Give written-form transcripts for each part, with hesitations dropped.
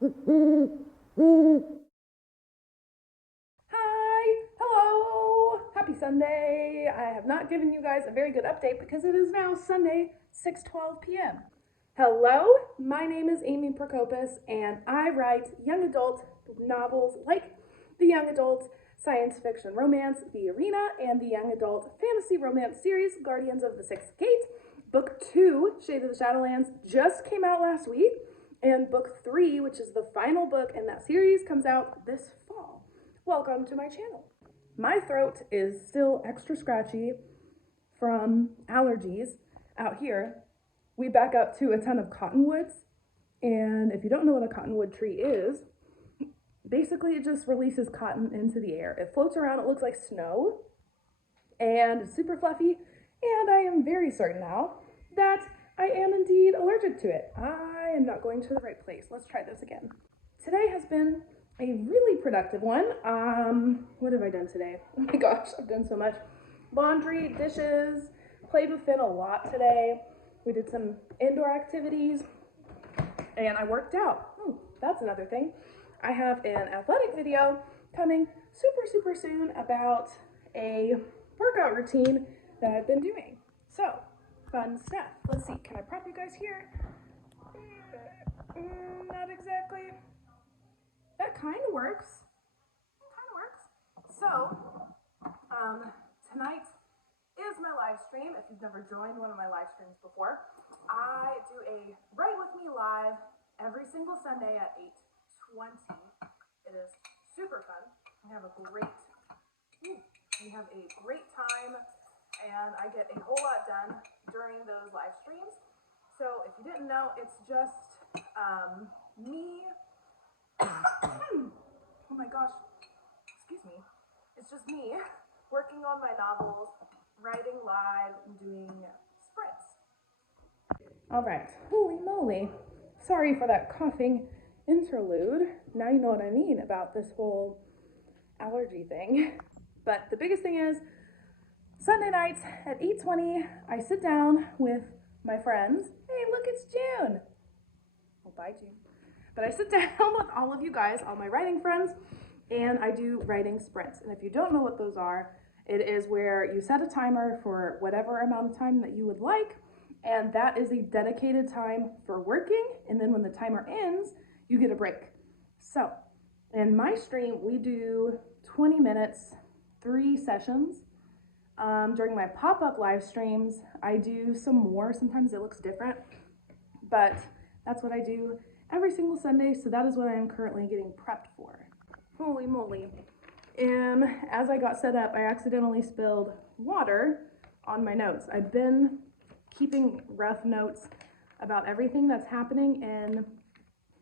Hi, hello, happy Sunday. I have not given you guys a very good update because it is now Sunday, 6:12 p.m. Hello, my name is Amy Prokopis and I write young adult novels like the young adult science fiction romance The Arena and the young adult fantasy romance series Guardians of the Sixth Gate. Book 2, Shade of the Shadowlands, just came out last week. And book 3, which is the final book in that series, comes out this fall. Welcome to my channel. My throat is still extra scratchy from allergies out here. We back up to a ton of cottonwoods. And if you don't know what a cottonwood tree is, basically it just releases cotton into the air. It floats around, it looks like snow, and it's super fluffy. And I am very certain now that I am indeed allergic to it. I am not going to the right place. Let's try this again. Today has been a really productive one. What have I done today? Oh my gosh, I've done so much. Laundry, dishes, played with Finn a lot today. We did some indoor activities and I worked out. That's another thing. I have an athletic video coming super soon about a workout routine that I've been doing. So, fun stuff. Let's see, can I prop you guys here? Not exactly. That kind of works. So, tonight is my live stream. If you've never joined one of my live streams before, I do a Write With Me live every single Sunday at 8:20. It is super fun. We have a great time, and I get a whole lot done during those live streams. So if you didn't know, it's just me. Oh my gosh, excuse me. It's just me working on my novels, writing live, and doing sprints. All right, holy moly. Sorry for that coughing interlude. Now you know what I mean about this whole allergy thing. But the biggest thing is, Sunday nights at 8:20, I sit down with my friends. Hey, look, it's June. Well, bye, June. But I sit down with all of you guys, all my writing friends, and I do writing sprints. And if you don't know what those are, it is where you set a timer for whatever amount of time that you would like, and that is a dedicated time for working. And then when the timer ends, you get a break. So in my stream, we do 20 minutes, 3 sessions. During my pop-up live streams, I do some more. Sometimes it looks different, but that's what I do every single Sunday. So that is what I am currently getting prepped for. Holy moly. And as I got set up, I accidentally spilled water on my notes. I've been keeping rough notes about everything that's happening in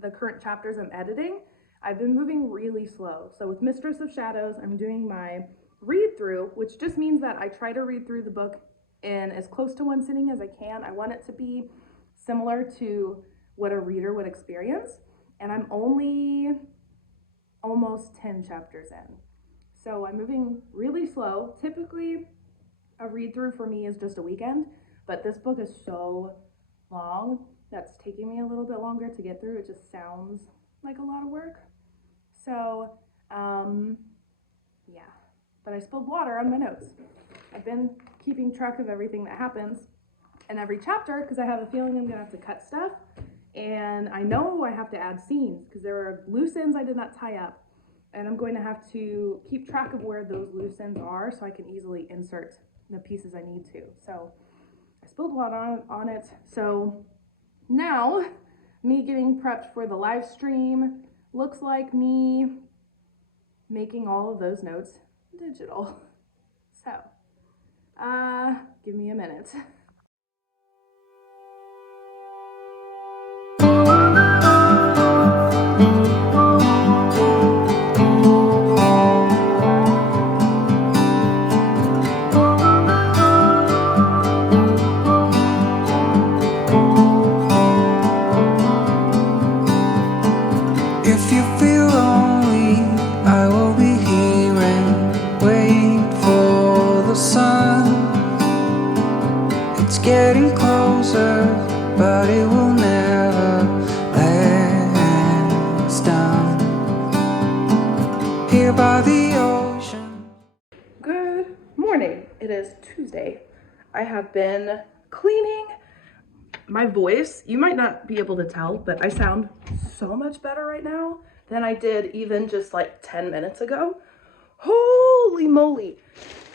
the current chapters I'm editing. I've been moving really slow. So with Mistress of Shadows, I'm doing my read through, which just means that I try to read through the book in as close to one sitting as I can. I want it to be similar to what a reader would experience. And I'm only almost 10 chapters in. So I'm moving really slow. Typically, a read through for me is just a weekend, but this book is so long that's taking me a little bit longer to get through. It just sounds like a lot of work. So, yeah. But I spilled water on my notes. I've been keeping track of everything that happens in every chapter because I have a feeling I'm gonna have to cut stuff. And I know I have to add scenes because there are loose ends I did not tie up. And I'm going to have to keep track of where those loose ends are so I can easily insert the pieces I need to. So I spilled water on it. So now me getting prepped for the live stream looks like me making all of those notes digital. So, give me a minute. If you feel lonely, I will be here and wait for the sun. It's getting closer, but it will never last. by the ocean. Good morning. It is Tuesday. I have been cleaning my voice. You might not be able to tell, but I sound so much better right now than I did even just like 10 minutes ago. Holy moly.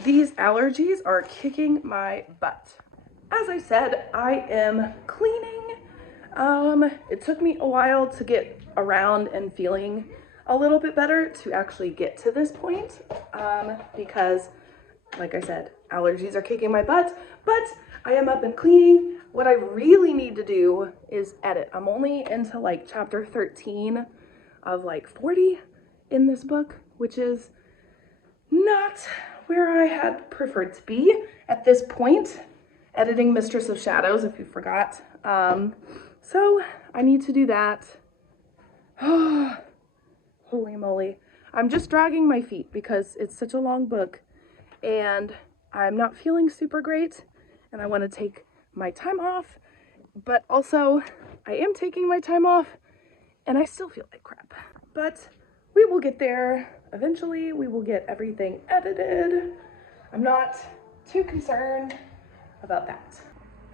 These allergies are kicking my butt. As I said, I am cleaning. It took me a while to get around and feeling a little bit better to actually get to this point, because like I said, allergies are kicking my butt, but I am up and cleaning. What I really need to do is edit. I'm only into like chapter 13 of like 40 in this book, which is not where I had preferred to be at this point, editing Mistress of Shadows, if you forgot. So I need to do that. Holy moly. I'm just dragging my feet because it's such a long book and I'm not feeling super great and I want to take my time off, but also I am taking my time off and I still feel like crap. But we will get there. Eventually we will get everything edited. I'm not too concerned about that.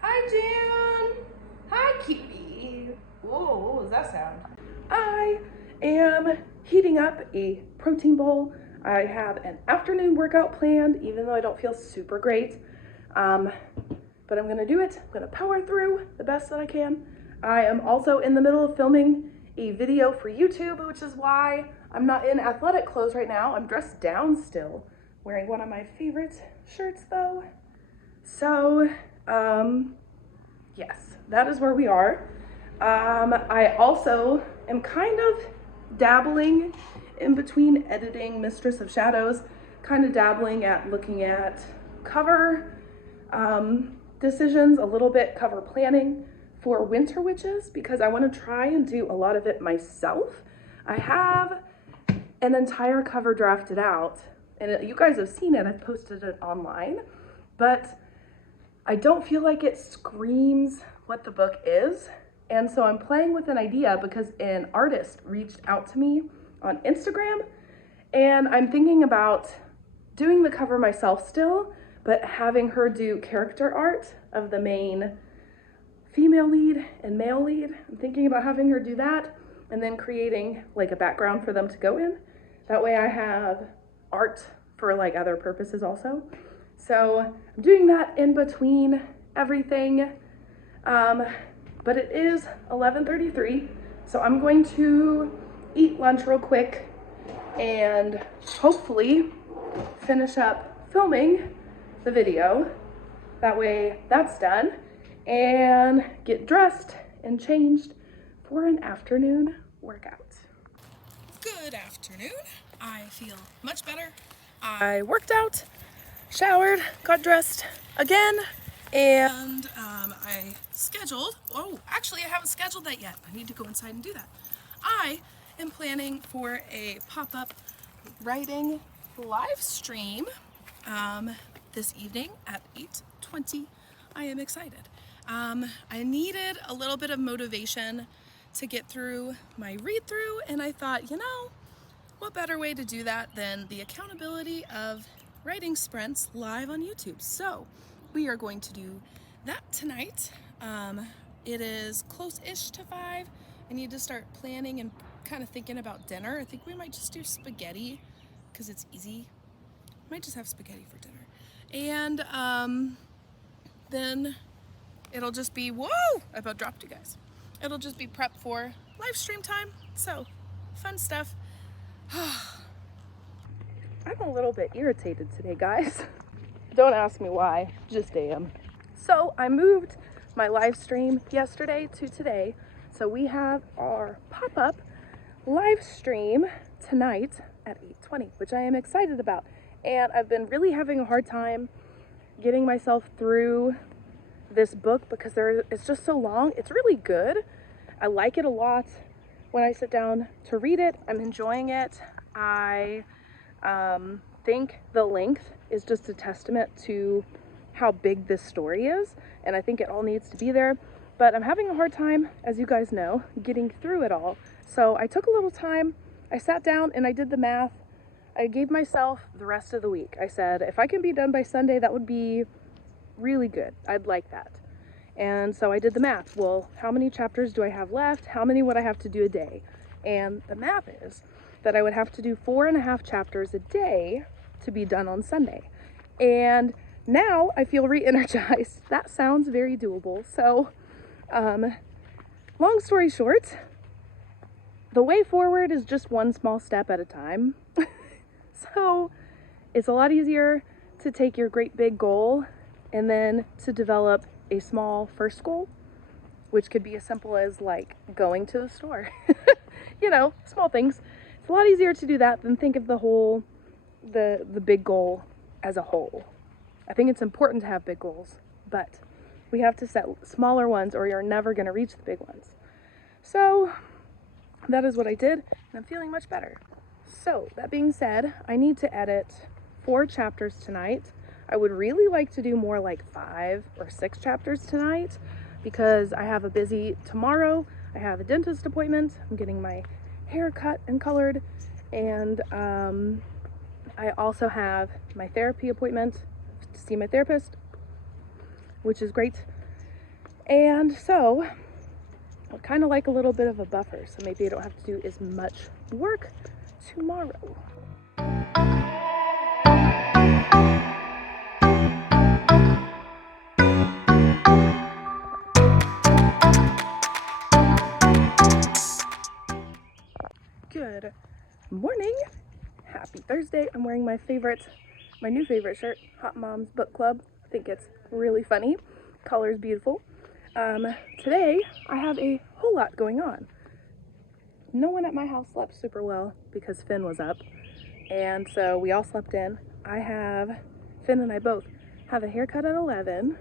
Hi, June. Hi, cutie. Whoa, what was that sound? I am heating up a protein bowl. I have an afternoon workout planned, even though I don't feel super great. But I'm gonna do it. I'm gonna power through the best that I can. I am also in the middle of filming a video for YouTube, which is why I'm not in athletic clothes right now. I'm dressed down still, wearing one of my favorite shirts though. So, yes, that is where we are. I also am kind of dabbling in between editing Mistress of Shadows, kind of dabbling at looking at cover decisions, a little bit cover planning for Winter Witches, because I want to try and do a lot of it myself. I have an entire cover drafted out, and you guys have seen it. I've posted it online, but I don't feel like it screams what the book is. And so I'm playing with an idea because an artist reached out to me on Instagram, and I'm thinking about doing the cover myself still, but having her do character art of the main female lead and male lead. I'm thinking about having her do that and then creating like a background for them to go in. That way I have art for like other purposes also. So I'm doing that in between everything. But it is 11:33, so I'm going to eat lunch real quick and hopefully finish up filming the video. That way that's done, and get dressed and changed for an afternoon workout. Good afternoon. I feel much better. I worked out, showered, got dressed again, and I scheduled, actually I haven't scheduled that yet. I need to go inside and do that. I am planning for a pop-up writing live stream this evening at 8:20. I am excited. I needed a little bit of motivation to get through my read-through, and I thought, you know, what better way to do that than the accountability of writing sprints live on YouTube. So we are going to do that tonight. It is close-ish to 5. I need to start planning and kind of thinking about dinner. I think we might just do spaghetti because it's easy. Might just have spaghetti for dinner. And then it'll just be, whoa, I about dropped you guys. It'll just be prep for live stream time. So fun stuff. I'm a little bit irritated today, guys. Don't ask me why, just am. So I moved my live stream yesterday to today. So we have our pop-up live stream tonight at 8:20, which I am excited about. And I've been really having a hard time getting myself through this book because it's just so long. It's really good. I like it a lot. When I sit down to read it, I'm enjoying it. I think the length is just a testament to how big this story is, and I think it all needs to be there. But I'm having a hard time, as you guys know, getting through it all. So I took a little time. I sat down and I did the math. I gave myself the rest of the week. I said, if I can be done by Sunday, that would be really good. I'd like that. And so I did the math. Well, how many chapters do I have left? How many would I have to do a day? And the math is that I would have to do 4.5 chapters a day to be done on Sunday. And now I feel re-energized. That sounds very doable. So, long story short, the way forward is just one small step at a time. So it's a lot easier to take your great big goal and then to develop a small first goal, which could be as simple as like going to the store. You know, small things. It's a lot easier to do that than think of the big goal as a whole. I think it's important to have big goals, but we have to set smaller ones or you're never going to reach the big ones. So that is what I did, and I'm feeling much better. So that being said, I need to edit 4 chapters tonight. I would really like to do more like 5 or 6 chapters tonight because I have a busy tomorrow. I have a dentist appointment. I'm getting my hair cut and colored, and I also have my therapy appointment to see my therapist, which is great. And so I'd kind of like a little bit of a buffer, so maybe I don't have to do as much work tomorrow. Good morning. Happy Thursday. I'm wearing my new favorite shirt, Hot Moms Book Club. I think it's really funny. Color's beautiful. Today I have a whole lot going on. No one at my house slept super well because Finn was up, and so we all slept in. Finn and I both have a haircut at 11.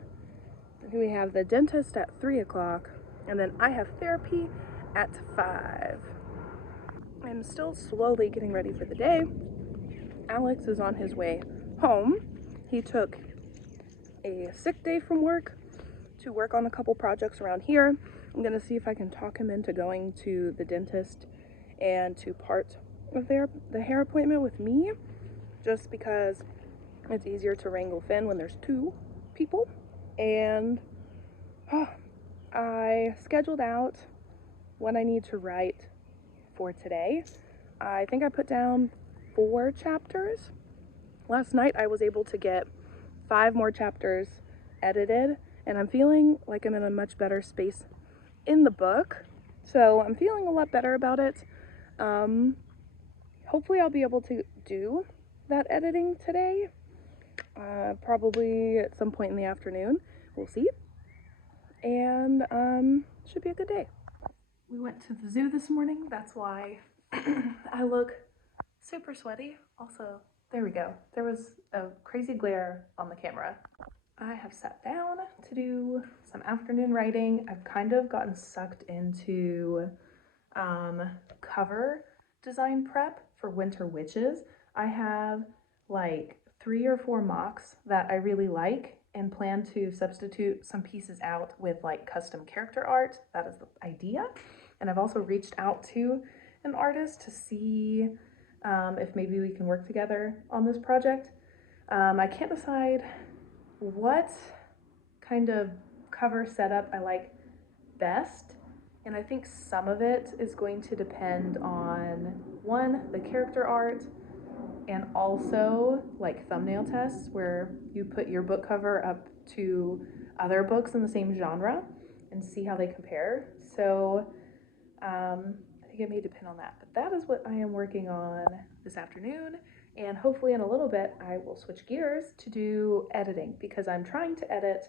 We have the dentist at 3 o'clock, and then I have therapy at 5. I'm still slowly getting ready for the day. Alex is on his way home. He took a sick day from work to work on a couple projects around here. I'm gonna see if I can talk him into going to the dentist and to part of the hair appointment with me, just because it's easier to wrangle Finn when there's 2 people. And I scheduled out what I need to write for today. I think I put down 4 chapters. Last night I was able to get 5 more chapters edited, and I'm feeling like I'm in a much better space in the book. So I'm feeling a lot better about it. Hopefully I'll be able to do that editing today. Probably at some point in the afternoon. We'll see. And should be a good day. We went to the zoo this morning. That's why I look super sweaty. Also, there we go. There was a crazy glare on the camera. I have sat down to do some afternoon writing. I've kind of gotten sucked into cover design prep for Winter Witches. I have like 3 or 4 mocks that I really like and plan to substitute some pieces out with like custom character art. That is the idea. And I've also reached out to an artist to see if maybe we can work together on this project. I can't decide what kind of cover setup I like best, and I think some of it is going to depend on, one, the character art, and also like thumbnail tests where you put your book cover up to other books in the same genre and see how they compare. So I think it may depend on that, but that is what I am working on this afternoon. And hopefully in a little bit, I will switch gears to do editing, because I'm trying to edit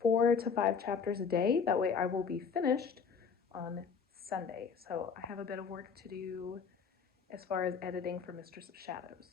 4 to 5 chapters a day. That way I will be finished on Sunday. So I have a bit of work to do as far as editing for Mistress of Shadows.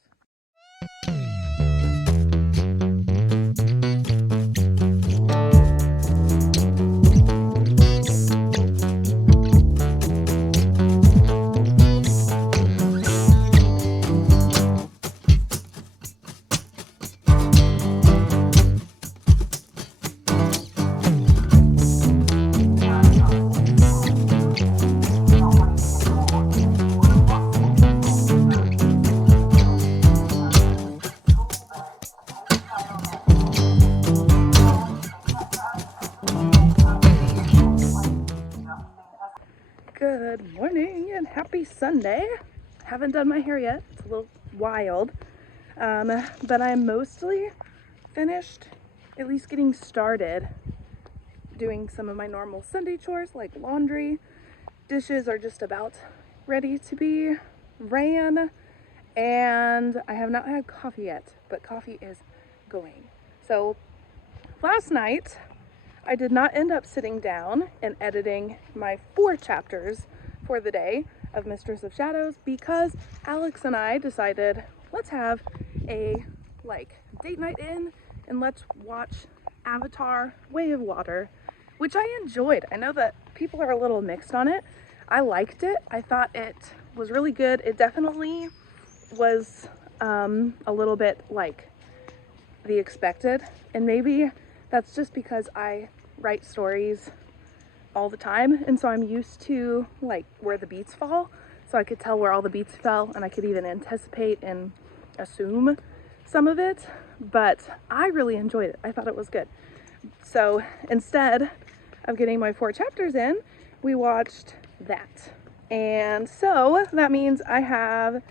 Good morning and happy Sunday. Haven't done my hair yet. It's a little wild. But I'm mostly finished, at least getting started, doing some of my normal Sunday chores like laundry. Dishes are just about ready to be ran. And I have not had coffee yet, but coffee is going. So last night, I did not end up sitting down and editing my 4 chapters for the day of Mistress of Shadows because Alex and I decided let's have a date night in and let's watch Avatar: Way of Water, which I enjoyed. I know that people are a little mixed on it. I liked it. I thought it was really good. It definitely was a little bit like the expected, and maybe that's just because I write stories all the time, and so I'm used to where the beats fall, so I could tell where all the beats fell, and I could even anticipate and assume some of it. But I really enjoyed it. I thought it was good. So instead of getting my 4 chapters in, we watched that, and so that means I have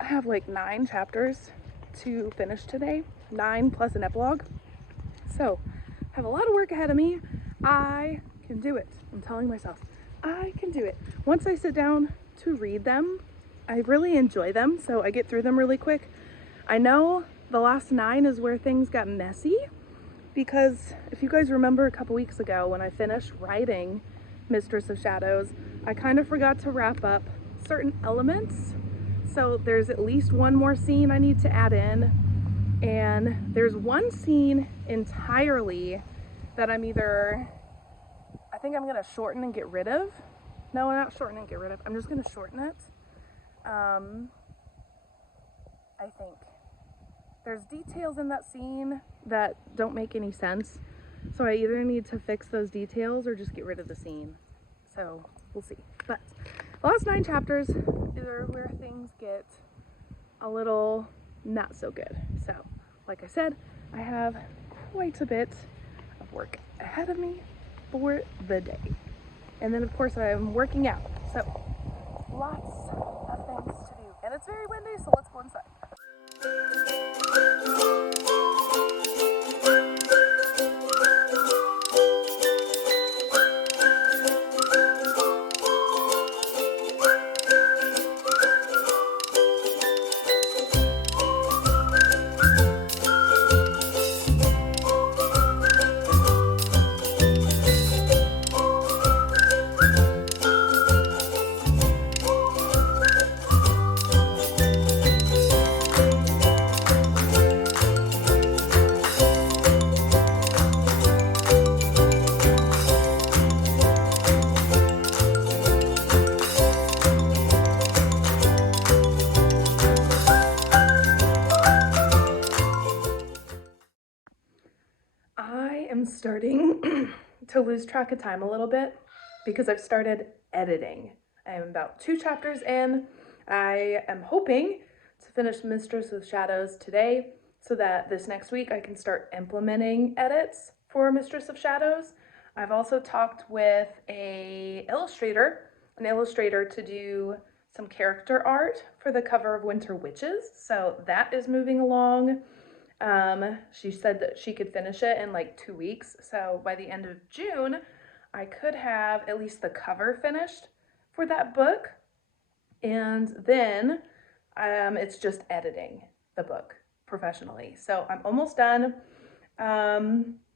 9 chapters to finish today, 9 plus an epilogue. So I have a lot of work ahead of me. I can do it. I'm telling myself, I can do it. Once I sit down to read them, I really enjoy them, so I get through them really quick. I know the last 9 is where things got messy, because if you guys remember a couple weeks ago when I finished writing Mistress of Shadows, I kind of forgot to wrap up certain elements. So there's at least one more scene I need to add in. And there's one scene entirely that I think I'm gonna shorten and get rid of. No, not shorten and get rid of. I'm just gonna shorten it. I think. There's details in that scene that don't make any sense. So I either need to fix those details or just get rid of the scene. So we'll see. But the last 9 chapters are where things get a little not so good. So, like I said, I have quite a bit of work ahead of me for the day. And then, of course, I'm working out. So, lots of things to do. And it's very windy, so let's go inside. I am starting to lose track of time a little bit because I've started editing. I am about 2 chapters in. I am hoping to finish Mistress of Shadows today so that this next week I can start implementing edits for Mistress of Shadows. I've also talked with an illustrator to do some character art for the cover of Winter Witches. So that is moving along. She said that she could finish it in 2 weeks. So by the end of June, I could have at least the cover finished for that book. And then it's just editing the book professionally. So I'm almost done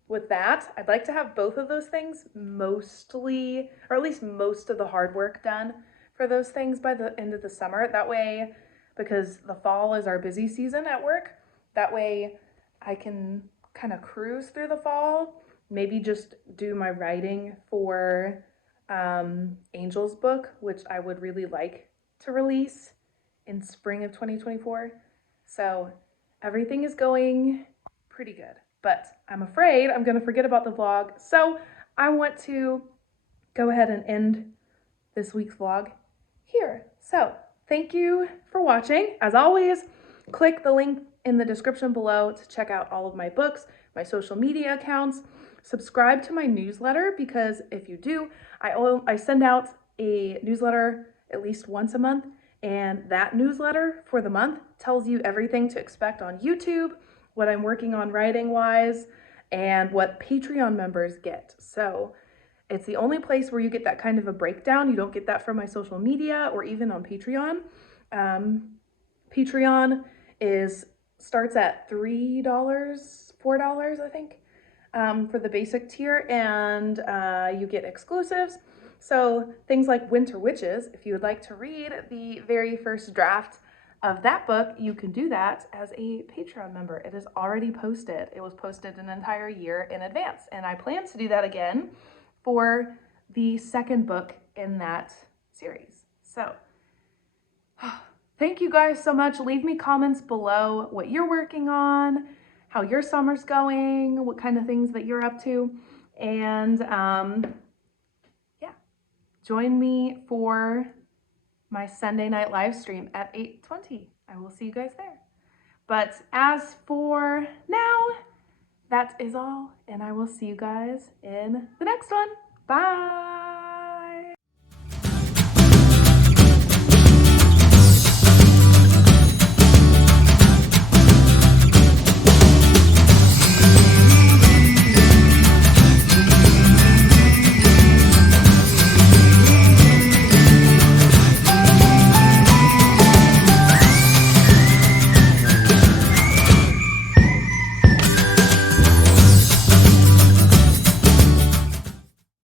with that. I'd like to have both of those things mostly, or at least most of the hard work done for those things by the end of the summer. That way, because the fall is our busy season at work, that way I can kind of cruise through the fall, maybe just do my writing for Angel's book, which I would really like to release in spring of 2024. So everything is going pretty good, but I'm afraid I'm going to forget about the vlog. So I want to go ahead and end this week's vlog here. So thank you for watching. As always, click the link in the description below to check out all of my books, my social media accounts. Subscribe to my newsletter, because if you do, I send out a newsletter at least once a month, and that newsletter for the month tells you everything to expect on YouTube, what I'm working on writing wise, and what Patreon members get. So it's the only place where you get that kind of a breakdown. You don't get that from my social media or even on Patreon. Patreon starts at $3, $4, I think, for the basic tier, and you get exclusives. So things like Winter Witches, if you would like to read the very first draft of that book, you can do that as a Patreon member. It is already posted. It was posted an entire year in advance, and I plan to do that again for the second book in that series. So thank you guys so much. Leave me comments below what you're working on, how your summer's going, what kind of things that you're up to. And yeah, join me for my Sunday night live stream at 8:20. I will see you guys there. But as for now, that is all, and I will see you guys in the next one. Bye.